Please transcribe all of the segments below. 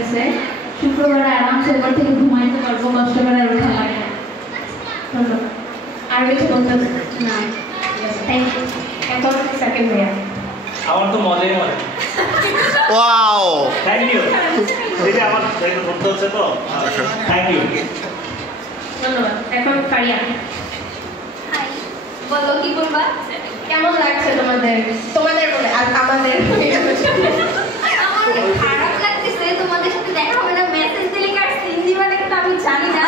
লাগতেছে। শুক্রবার আরামসে ঘর থেকে ঘুমাইতে পারবো, কষ্ট করে আর উঠা লাগে না। ধন্যবাদ। আর কিছু বলতে না, থ্যাংক ইউ। এখন সেকেন্ড ভাইয়া। আমার তো মজাই মজা। Wow, thank you. দিদি আমার একটু বলতে হচ্ছে তো, থ্যাংক ইউ। ধন্যবাদ। এখন ফারিয়া। হাই, বলো কি বলবা? কেমন লাগছে তোমাদের? তোমাদের বলে আর আমাদের আমার খারাপ লাগতেছে, তোমাদের সাথে দেখা হবে না। মেসেজ দিলে কার সিন দিবা নাকি আমি জানি না।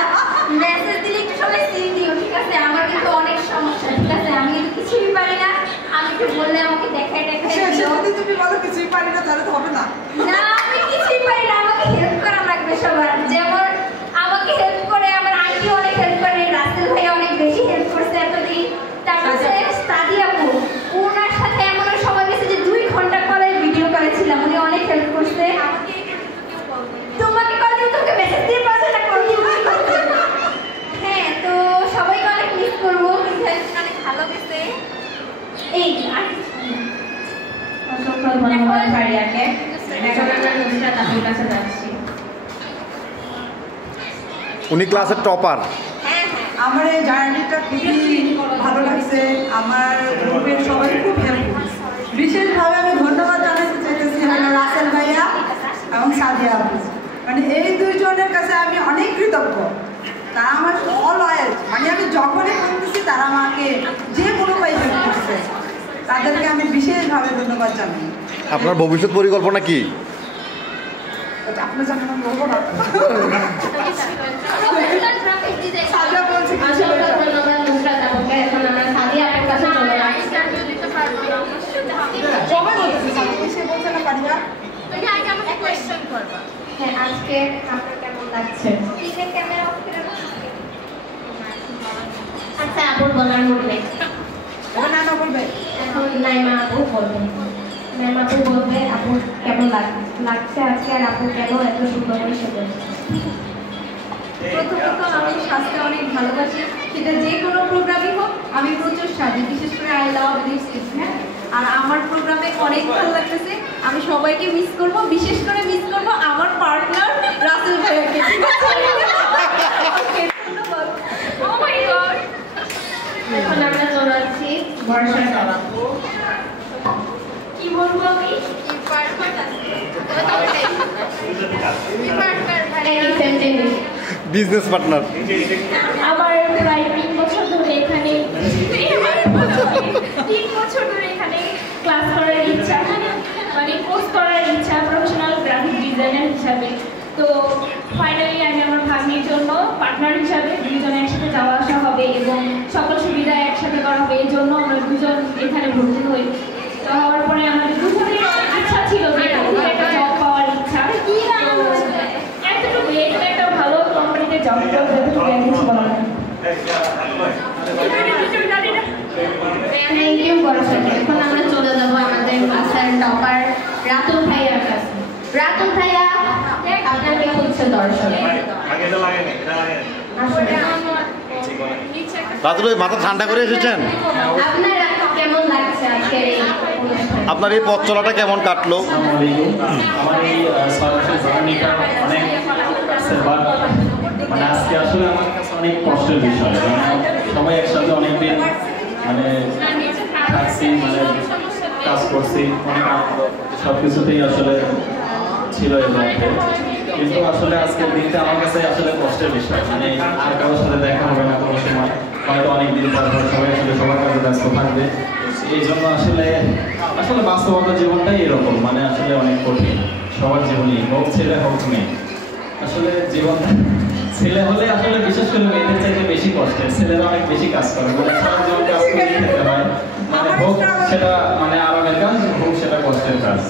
মেসেজ দিলে একটু সবাই সিন দিও, ঠিক আছে? আমার কিন্তু অনেক সমস্যা, ঠিক আছে? আমি কিন্তু কিছুই পারি না। আমি একটু বললে আমাকে দেখাই দিও। যদি তুমি বলো কিছুই পারি না তাহলে তো হবে না। না, আমি কিছুই পারি না, আমাকে হেল্প করা লাগবে সবার। যেমন আমাকে হেল্প করে আমার আন্টি অনেক হেল্প করে, রাসেল ভাই অনেক বেশি হেল্প করছে এতদিন। তারপরে স্টাডি আপু, ওনার সাথে এমন সময় গেছে যে 2 ঘন্টা কলে ভিডিও করেছিলাম, উনি অনেক হেল্প করছে। তোমাকে কল দিয়ে তোমাকে মেসেজ দিয়ে পাওয়া যায় না, কল দিয়ে হ্যাঁ, তো সবাইকে অনেক মিস করবো, কিন্তু অনেক ভালো গেছে। এই আর অসংখ্য ধন্যবাদ ফারিয়াকে। এখন আমরা নুসরাত আপুর কাছে যাচ্ছি। উনি ক্লাসের টপার। আমার এই জার্নিটা খুবই ভালো লাগছে। আমার গ্রুপের সবাই খুব হেল্প করছে। বিশেষভাবে আমি ধন্যবাদ জানাতে চাইতেছি রাসেল ভাইয়া এবং সাদিয়া আপু। মানে এই দুইজনের কাছে আমি অনেক কৃতজ্ঞ। তারা আমার অলওয়েজ, মানে আমি যখনই বলতেছি তারা আমাকে যে কোনো উপায় হেল্প করছে। তাদেরকে আমি বিশেষভাবে ধন্যবাদ জানাই। আপনার ভবিষ্যৎ পরিকল্পনা কি? আপনার জানানো বলবো না। অসংখ্য ধন্যবাদ নুসরাত আপুকে। এখন আমরা সাদিয়া আপুর কাছে চলে যাচ্ছি। হ্যাঁ, আজকে আপনার কেমন লাগছে? আচ্ছা, আপুর বলার মধ্যে এখন নাইমা আপু বলবে। নাইমা আপু বলবে আপুর কেমন লাগছে আজকে, আর আপু কেন এত সুন্দর করে সেজেছে। প্রথমত আমি সাজতে অনেক ভালোবাসি, সেটা যে কোনো প্রোগ্রামই হোক আমি প্রচুর সাজি, বিশেষ করে আই লাভ লিপস্টিক। হ্যাঁ, আর আমার প্রোগ্রামে অনেক ভালো লাগতেছে। আমি সবাইকে মিস করব, বিশেষ করে মিস করব আমার পার্টনার রাসেল ভাইয়াকে। Oh my God! এখন আমরা চলে যাচ্ছি বর্ষার বাবা। কি বলবো আমি? Business partner. আমার প্রায় 3 বছর ধরে এখানে 3 বছর ধরে এখানে ক্লাস করার ইচ্ছা, মানে কোর্স করার ইচ্ছা প্রফেশনাল গ্রাফিক ডিজাইনার হিসাবে। তো ফাইনালি আমি আমার ভাগ্নির জন্য পার্টনার হিসাবে দুজনে একসাথে যাওয়া আসা হবে এবং সকল সুবিধা একসাথে করা হবে। এই জন্য আমরা দুজন এখানে ভর্তি হই। তো হওয়ার পরে আমাদের দুজনের ইচ্ছা ছিল যে একটা জব পাওয়ার ইচ্ছা। এতটুকু একটা ভালো কোম্পানিতে জব করতে কিছু বলার নেই। থ্যাংক ইউ বর্ষা। এখন আমরা চলে যাবো আমাদের ক্লাসের টপার রাতুল ভাইয়ার কাছে। রাতুল ভাইয়া, আপনাকে হচ্ছে দর্শক। রাতুল ভাই, মাথা ঠান্ডা করে এসেছেন? আপনার কেমন লাগছে আজকে এই অনুষ্ঠানে? আপনার এই পথ চলাটা কেমন কাটলো? আমার এই 6 মাসের জার্নিটা অনেক মানে আজকে আসলে আমার কাছে অনেক কষ্টের বিষয়। সবাই একসাথে অনেকদিন মানে থাকছি, মানে কাজ করছি, অনেক আনন্দ সব কিছুতেই আসলে ছিল এর মধ্যে। কিন্তু আসলে আজকের দিনটা আমার কাছে আসলে কষ্টের বিষয়। মানে আর কারোর সাথে দেখা হবে না কোনো সময়, হয়তো অনেকদিন পর সবাই আসলে সবার কাছে ব্যস্ত থাকবে। এই জন্য আসলে বাস্তবতা জীবনটাই এরকম, মানে আসলে অনেক কঠিন সবার জীবনেই, হোক ছেলে হোক মেয়ে। আসলে জীবন ছেলে হলে আসলে বিশেষ করে মেয়েদের চাইতে বেশি কষ্টের, ছেলেরা অনেক বেশি কাজ করে, মানে সারা জীবন কাজ করে খেতে হয়। মানে হোক সেটা মানে আরামের কাজ, হোক সেটা কষ্টের কাজ।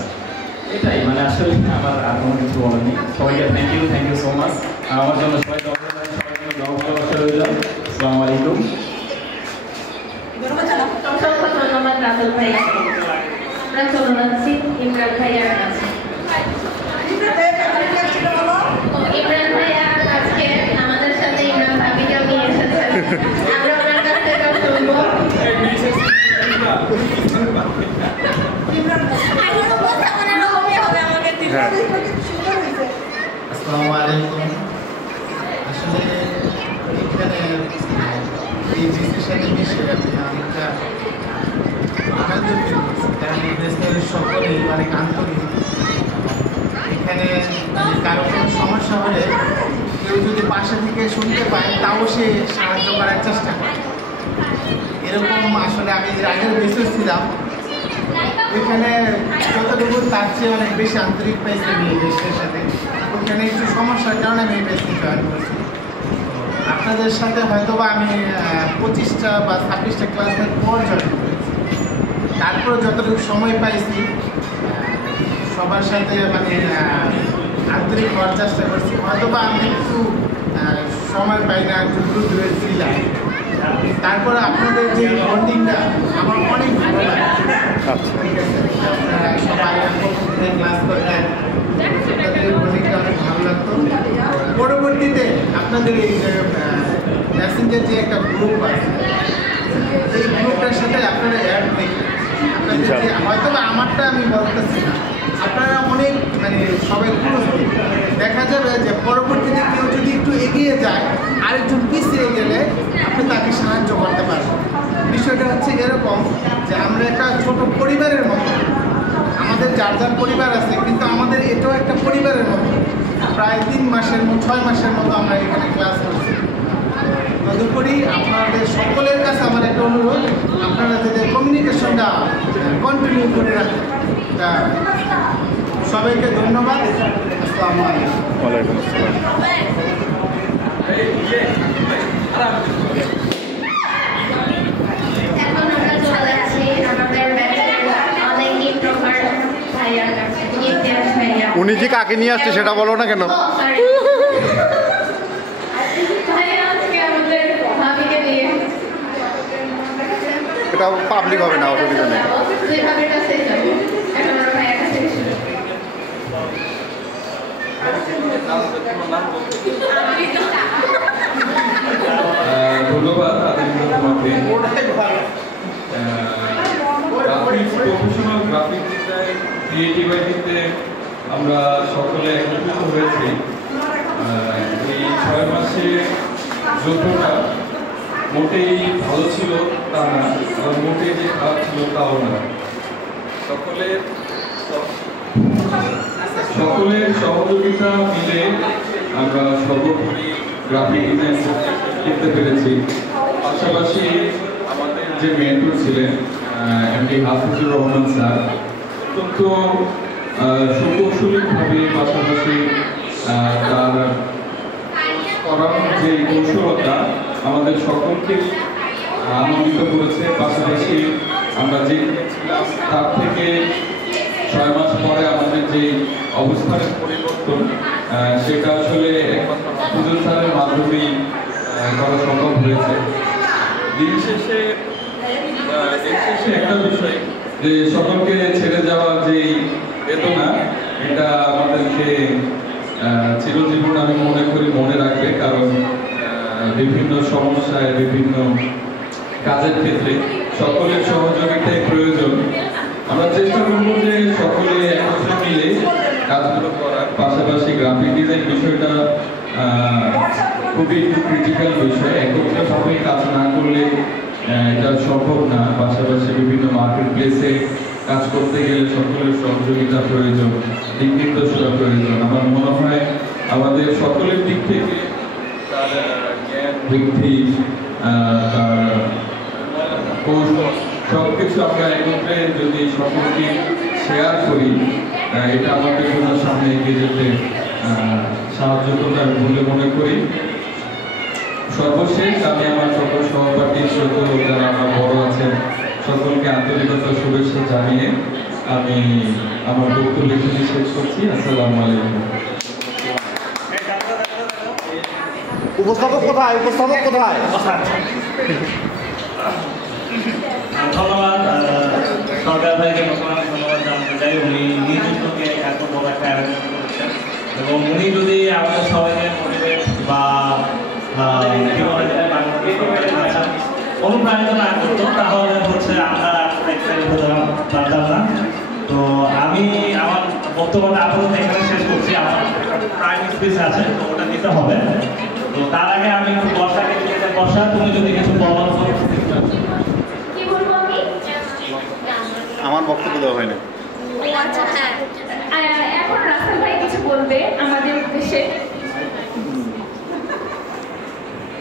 এটাই মানে আসলে আমার আর কোনো কিছু বলার নেই। সবাইকে থ্যাংক ইউ সো মাচ। আর আমার জন্য সবাই সবার জন্য ভালোবাসা রইল। আসসালামু আলাইকুম। অসংখ্য ধন্যবাদ রাতুল ভাইয়া। আমরা চলে যাচ্ছি ইমরান ভাইয়ার কাছে। ইমরান ভাইয়া আজকে আমাদের সাথে ইমরান ভাবিকেও নিয়ে এসেছেন। আমরা ওনার কাছ থেকে শুনবো। আসসালামু আলাইকুম। আসলে এখানে এই জিনিসের সাথে মিশে আমি অনেকটা আনন্দ ফিল করছি, কারণ এই দেশের সকলেই অনেক আন্তরিক। এখানে কারো কোনো সমস্যা হলে কেউ যদি পাশে থেকে শুনতে পায় তাও সে সাহায্য করার চেষ্টা করে। এরকম আসলে আমি এর আগের বেসে ছিলাম, ওইখানে যতটুকু তার চেয়ে অনেক বেশি আন্তরিক পাইছি আমি এই দেশের সাথে। ওইখানে একটু সমস্যার কারণে আমি এই বেসে জয়েন করছি। আপনাদের সাথে হয়তো বা আমি 25টা বা 26টা ক্লাসের পর জয়েন করেছি। তারপর যতটুকু সময় পাইছি সবার সাথে মানে আন্তরিক হওয়ার চেষ্টা করছি। হয়তো বা আমি একটু সময় পাই না, একটু দূর দূরে ছিলাম, তারপরে আপনাদের যে বন্ডিংটা আমার অনেক ভালো লাগে। আপনারা সবাই ক্লাস করলেন, আপনাদের বন্ডিংটা অনেক ভালো লাগতো। পরবর্তীতে আপনাদের এই যে মেসেঞ্জার যে একটা গ্রুপ আছে, এই গ্রুপটার সাথে আপনারা অ্যাড দেখবেন। আপনাদের যে হয়তো বা আমারটা আমি বলতেছি না, আপনারা অনেক মানে সবাই ক্লোজ দেখা যাবে যে পরবর্তীতে কেউ যদি একটু এগিয়ে যায়, আরেকজন পিছিয়ে গেলে আপনি তাকে সাহায্য করতে পারবেন। বিষয়টা হচ্ছে এরকম যে আমরা একটা ছোট পরিবারের মতো, আমাদের যার যার পরিবার আছে, কিন্তু আমাদের এটাও একটা পরিবারের মতো। প্রায় 6 মাসের মতো আমরা এখানে ক্লাস করছি। তদুপরি আপনাদের সকলের কাছে আমার একটা অনুরোধ, আপনারা যাতে কমিউনিকেশনটা কন্টিনিউ করে রাখেন। সবাইকে ধন্যবাদ। আসসালামু আলাইকুম। ওয়ালাইকুম আসসালাম। এখন আমরা চলে যাচ্ছি আমাদের ব্যাচের অনেক ইন্ট্রোভার্ট ভাইয়ার কাছে। ইতিহাস ভাইয়া। উনি যে কাকে নিয়ে আসছে সেটা বলো না কেন? ভাইয়া আজকে আমাদের ভাবিকে নিয়ে এটা পাবলিক হবে না, অসুবিধা নেই। যে ভাবির কাছে যাবো। এখন আমরা ভাইয়ার কাছে শুরু। ধন্যবাদ আদিত্য তোমাকে। প্রফেশনাল গ্রাফিক ডিজাইন ক্রিয়েটিভ আইটিতে আমরা সকলে একত্রিত হয়েছি। এই 6 মাসে যতটা মোটেই ভালো ছিল তা না, আবার মোটেই যে খারাপ ছিল তাও না। সকলের সহযোগিতা মিলে আমরা সর্বোপরি গ্রাফিক ডিজাইন করতে পেরেছি। পাশাপাশি আমাদের যে মেন্টর ছিলেন এমডি হাফিজুর রহমান স্যার, অত্যন্ত সুকৌশলীভাবে পাশাপাশি তার করানোর যে কৌশলতা আমাদের সকলকে আনন্দিত করেছে। পাশাপাশি আমরা যে তার থেকে 6 মাস পরে আমাদের যে অবস্থানের পরিবর্তন, সেটা আসলে একমাত্র হাফিজুর স্যারের মাধ্যমেই করা সম্ভব হয়েছে। দিন শেষে একটা বিষয় যে সকলকে ছেড়ে যাওয়ার যে বেদনা, এটা আমাদেরকে চিরজীবন আমি মনে করি মনে রাখবে। কারণ বিভিন্ন সমস্যায় বিভিন্ন কাজের ক্ষেত্রে সকলের সহযোগিতাই প্রয়োজন। আমরা চেষ্টা করব যে সকলে একত্রে মিলে কাজগুলো করার। পাশাপাশি গ্রাফিক ডিজাইন বিষয়টা খুবই ক্রিটিক্যাল বিষয়। একত্রিতভাবে কাজ না করলে এটা সম্ভব না। পাশাপাশি বিভিন্ন মার্কেট প্লেসে কাজ করতে গেলে সকলের সহযোগিতা প্রয়োজন, দিক নির্দেশনা প্রয়োজন। আমার মনে হয় আমাদের সকলের দিক থেকে তার জ্ঞান বৃদ্ধি, তার কৌশল সবকিছু আমরা একত্রে যদি সকলকে শেয়ার করি, এটা আমাদের জন্য সামনে এগিয়ে যেতে সাহায্য করবে আমি বলে মনে করি। সর্বশেষ আমি আমার সকল সহপাঠী যারা আমার বড় আছেন সকলকে আন্তরিকতা শুভেচ্ছা জানিয়ে আমি আমার বক্তব্য এখানে শেষ করছি। আসসালামু আলাইকুম। উপস্থাপক কোথায়? ধন্যবাদ সরকার ভাইকে ধন্যবাদ জানাতে চাই। উনি নিজ উদ্যোগে এত বড় একটা আয়োজন করেছেন এবং উনি যদি আমাদের সবাইকে মোটিভেট বা অনুপ্রাণিত না করতো তাহলে হচ্ছে আমরা পারতাম না। তো আমি আমার বর্তমানে আপাতত এখানে শেষ করছি। আমার প্রাইম স্পিচ আছে, তো ওটা দিতে হবে। তো তার আগে আমি একটু বর্ষাকে দিতে, বর্ষা তুমি যদি কিছু বলার কি বলবো আমি? আমার বক্তব্য দেওয়া হয়নি। ও আচ্ছা, হ্যাঁ। এখন রাসেল ভাই কিছু বলবে আমাদের উদ্দেশ্যে।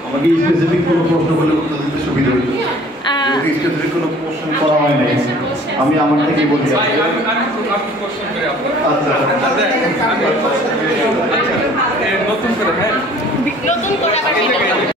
আমাকে স্পেসিফিক কোনো প্রশ্ন করলে উত্তর দিতে সুবিধা হবে। যদি স্পেসিফিক কোনো প্রশ্ন করা হয় নাই, আমি আমার থেকেই বলি। আচ্ছা, নতুন করে, হ্যাঁ, নতুন করে